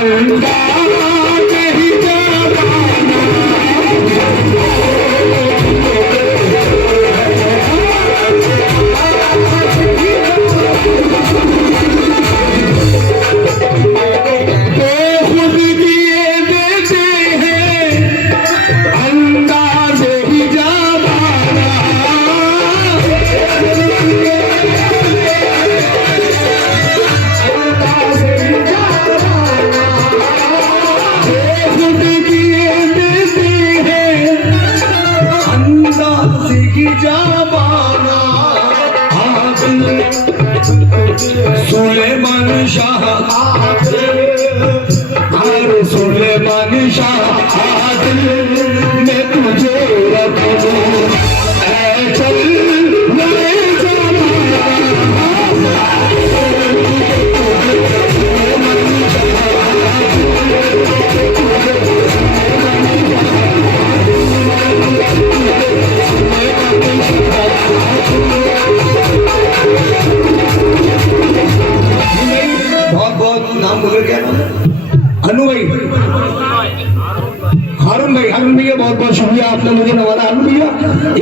अंदाज ही जमाना सुलेमान शाह अरे सुलेमान शाह आदिल मैं तुझे रख दूं ऐ चल ले अनु भाई, हारून भैया बहुत बहुत शुक्रिया, आपने मुझे नवाजा। अनु भैया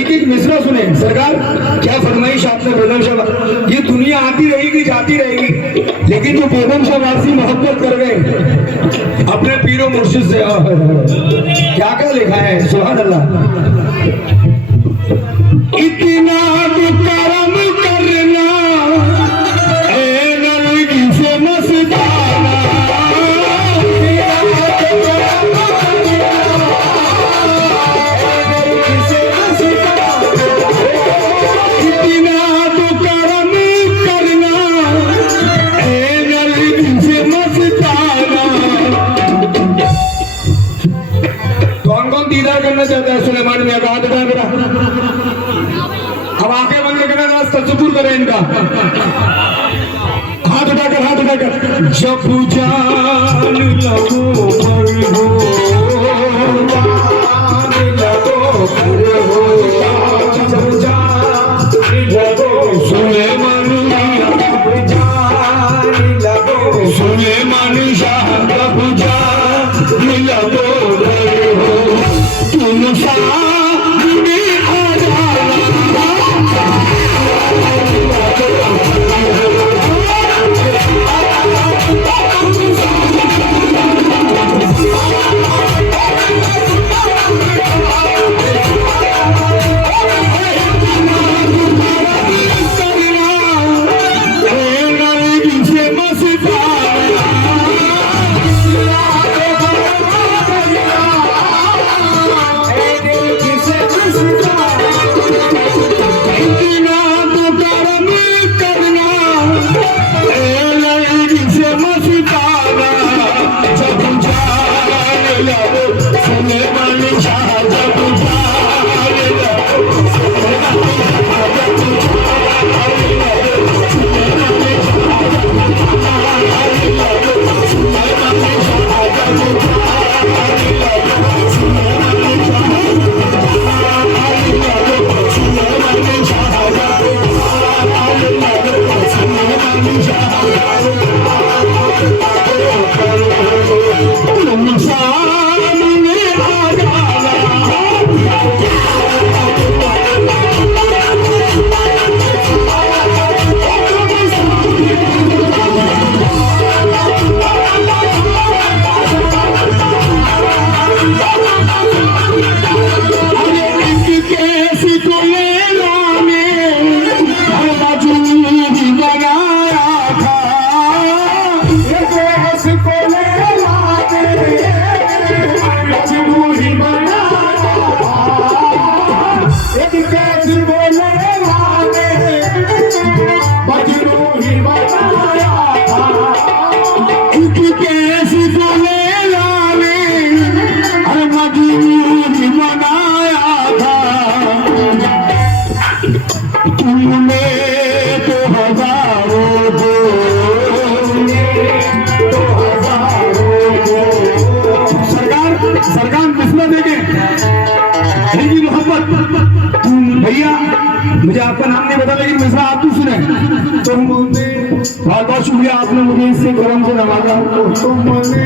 एक एक मिसरा सुने सरकार, क्या फरमाइश आपने बेगम शाह। ये दुनिया आती रहेगी जाती रहेगी, लेकिन जो बेगम शाह वासी मोहब्बत कर गए अपने पीरो मुर्शिद से, क्या क्या लिखा है, सुभान अल्लाह। इतना तो करम करना ए नरगी से मस्ताना, करना चाहता है सुलेमान मियां का हाथ उठा मेरा। अब आंखें बंद करना, तसव्वुर करें इनका, हाथ उठाकर जब जान लगो पर हो, जान लगो पर हो, जब जान लगो सुलेमान मियां, जान लगो सुलेमान शाह, जब जान लगो पर हो, तुम सामने आ जाना। भैया मुझे आपका नाम नहीं पता, लेकिन मिसरा आप तो सुने। तुमने बहुत बहुत शुक्रिया, आपने मुझे इससे गरम से नवाजा। तुमने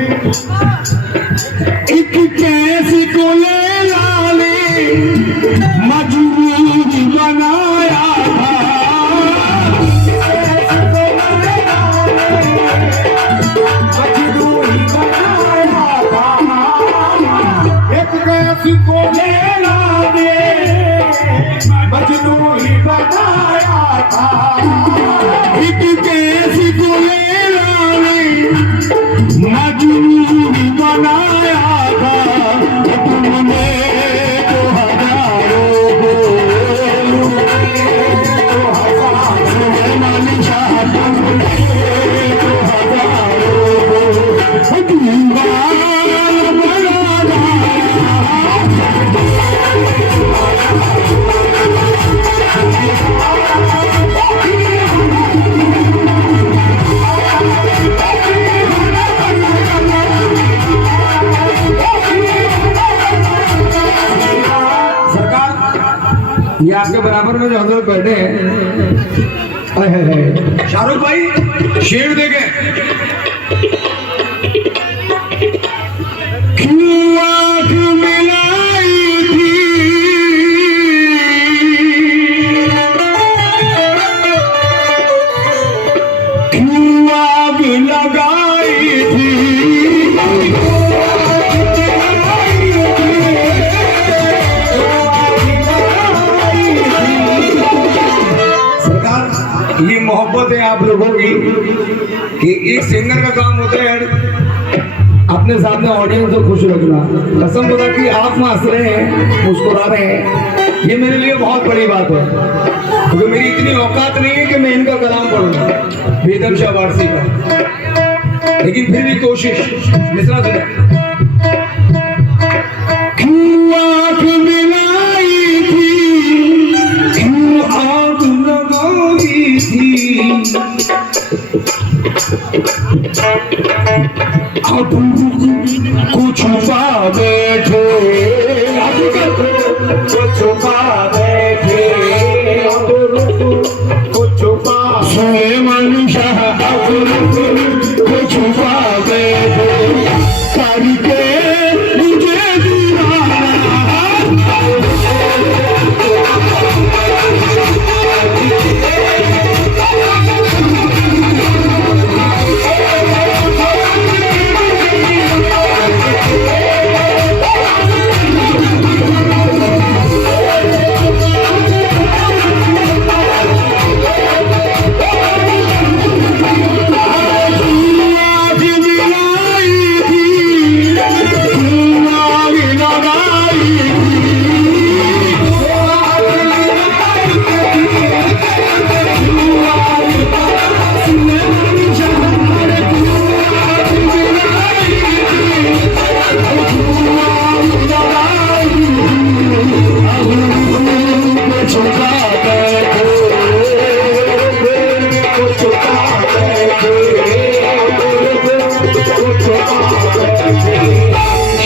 एक कैसी को ले लाले मजबूरी बनाया था, मजदूरी बनाया था, एक कैसी को ले लाने मजदूरी बनाया था, एक कैसी को ले लाले मजबूरी बनाया था, तुमने तो हजारों को सुलेमान शाह, तुमने तो हजारों को दीवार बनाया। ये आपके बराबर में जो हजरत बैठे हैं, शाहरुख भाई शेर देखे, क्यों आँख मिलाई थी, क्यों आग लगाई थी, ये मोहब्बत है आप लोगों की कि एक सिंगर का काम होता है अपने सामने ऑडियंस को खुश रखना। कसम खुदा कि आप हंस रहे हैं, मुस्कुरा रहे हैं, ये मेरे लिए बहुत बड़ी बात है, क्योंकि मेरी इतनी औकात नहीं है कि मैं इनका कलाम पढ़ूं बेदम शाह वारसी का, लेकिन फिर भी कोशिश। मिसरा सुने, क्यों आँख मिलाई थी, क्यों आग लगाई थी, अब को छुपा बैठे, को छुपा बैठे, को छुपा सुलेमान शाह, को छुपा बैठे, करके मुझे दीवाना।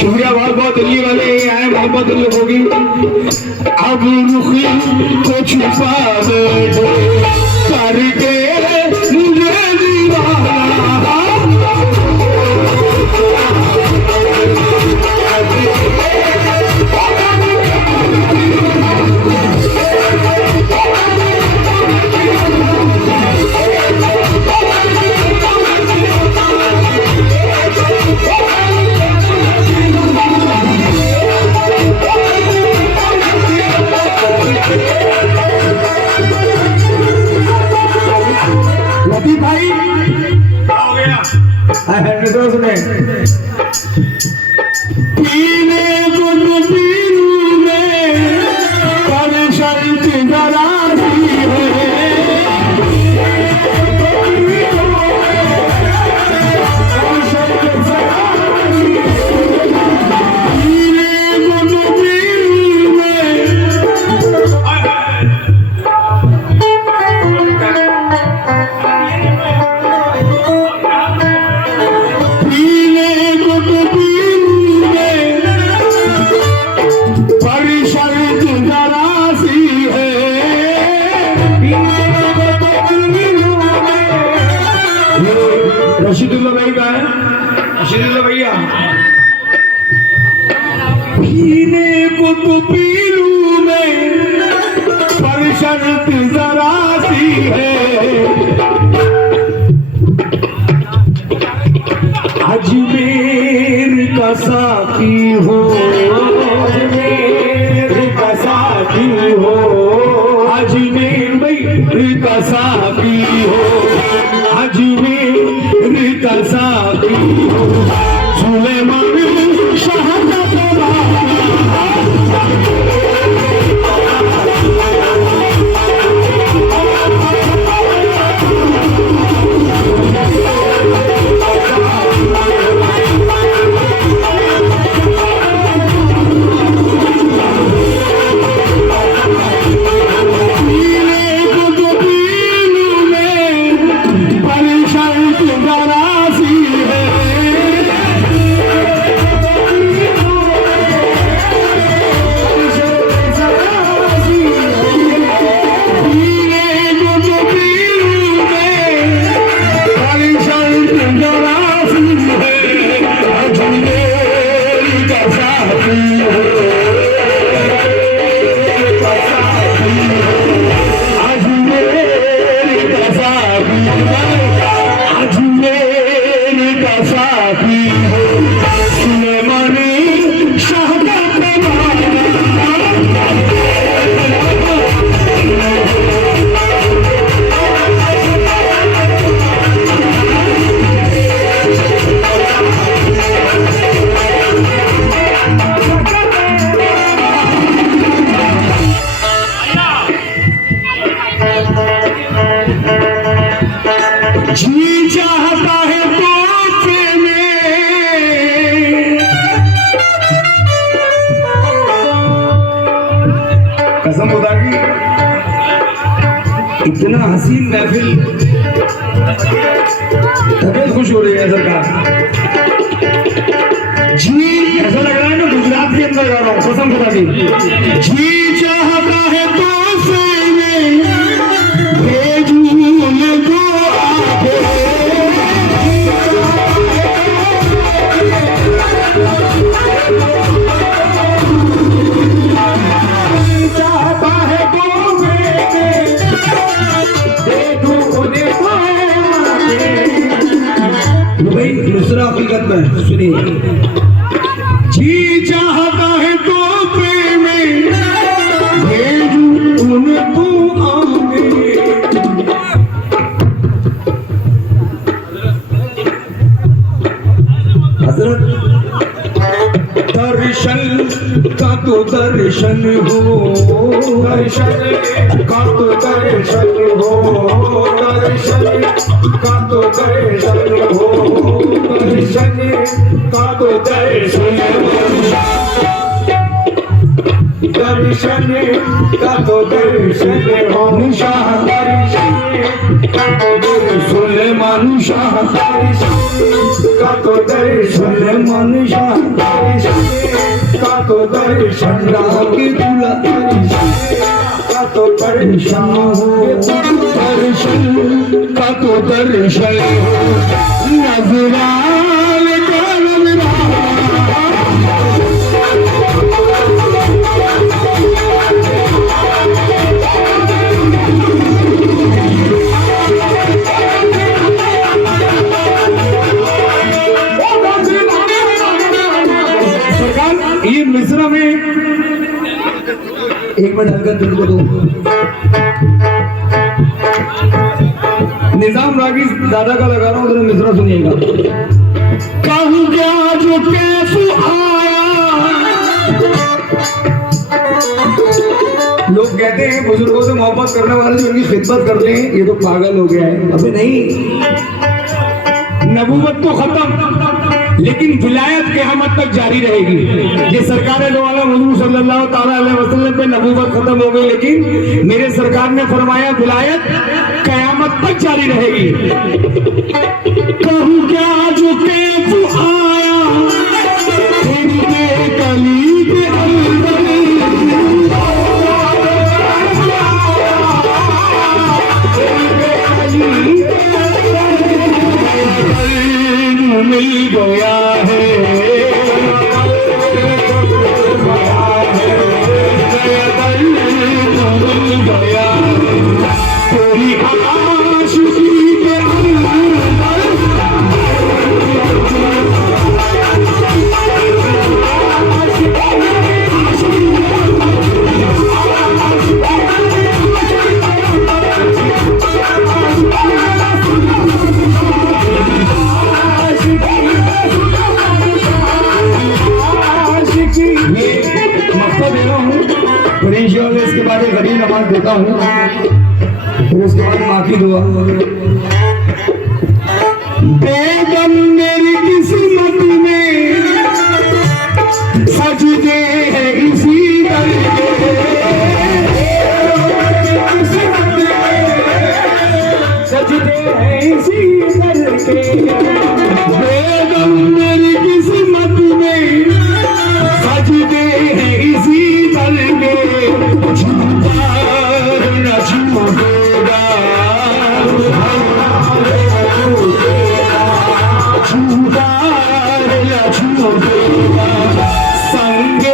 शुक्रिया बहुत बहुत, दिल्ली वाले आए, मोहब्बत लोगों की। अब रुखी को छुपा बैठे, करके मुझे दीवाना। लतीफ भाई क्या हो गया? मित्रों सुने, पीने को तो पीनू में पर शर्त डराती है, पीने को तो पीनू भैया पीने को तो पी लूं मैं पर शर्त जरा सी है अजमेर का साकी हो अजमेर का साकी हो अजमेर भाई का साकी हो अजमेर का साकी हो सुलेमान शाह का जी चाहता है तोहफे में कसम खुदा की इतना हसीन महफिल तबीयत खुश हो रही है सरकार जी ऐसा लग रहा है ना गुजरात के अंदर जा रहा हूँ कसम खुदा की जी चाहता है तोहफे में भेजूं को दूसरा हकीकत में सुनिए जी चाहता है तो प्रेम भेजूं उनको आगे हजरत दर्शन का तो दर्शन हो दर्शन का तो दर्शन हो दर्शन का तो दर्शन हो दर्शन का तो दर्शन दर्शन का तो दर्शन हो शाह दर्शन का तो दर्शन शाह का तो दर्शन शाह का तो दर्शन राह की दूल्हा का तो दर्शन हो दर्शन का तो दर्शन हो नजराल का सरकार ये मिश्रा में एक मिनट हल्का दिल को दो निजाम रागी दादा का लगा रहा हूँ उधर मिश्रा सुनिएगा कहूँ क्या जो कैसे आया लोग कहते हैं बुजुर्गों से मोहब्बत करने वाले जो उनकी खिदमत करते हैं ये तो पागल हो गया है अबे नहीं नबूवत तो खत्म लेकिन विलायत क़यामत तक जारी रहेगी। ये सरकार दो आलम हुजूर सल्लल्लाहु ताला अलैहि वसल्लम पे नबूवत खत्म हो गई लेकिन मेरे सरकार ने फरमाया विलायत क़यामत तक जारी रहेगी। कहूँ क्या जो कैफ आया तेरे कली के अंदर मिल गया है आशीर्वाद देता हूँ, फिर उसके बाद माँ की दुआ। बेगम मेरी किस्मत में सजदे हैं इसी दर के, सजदे हैं इसी दर के। बेगम मेरी किस्मत में सजदे हैं इसी दर के, झूठा न झूठेगा, झूठा न झूठेगा, संगे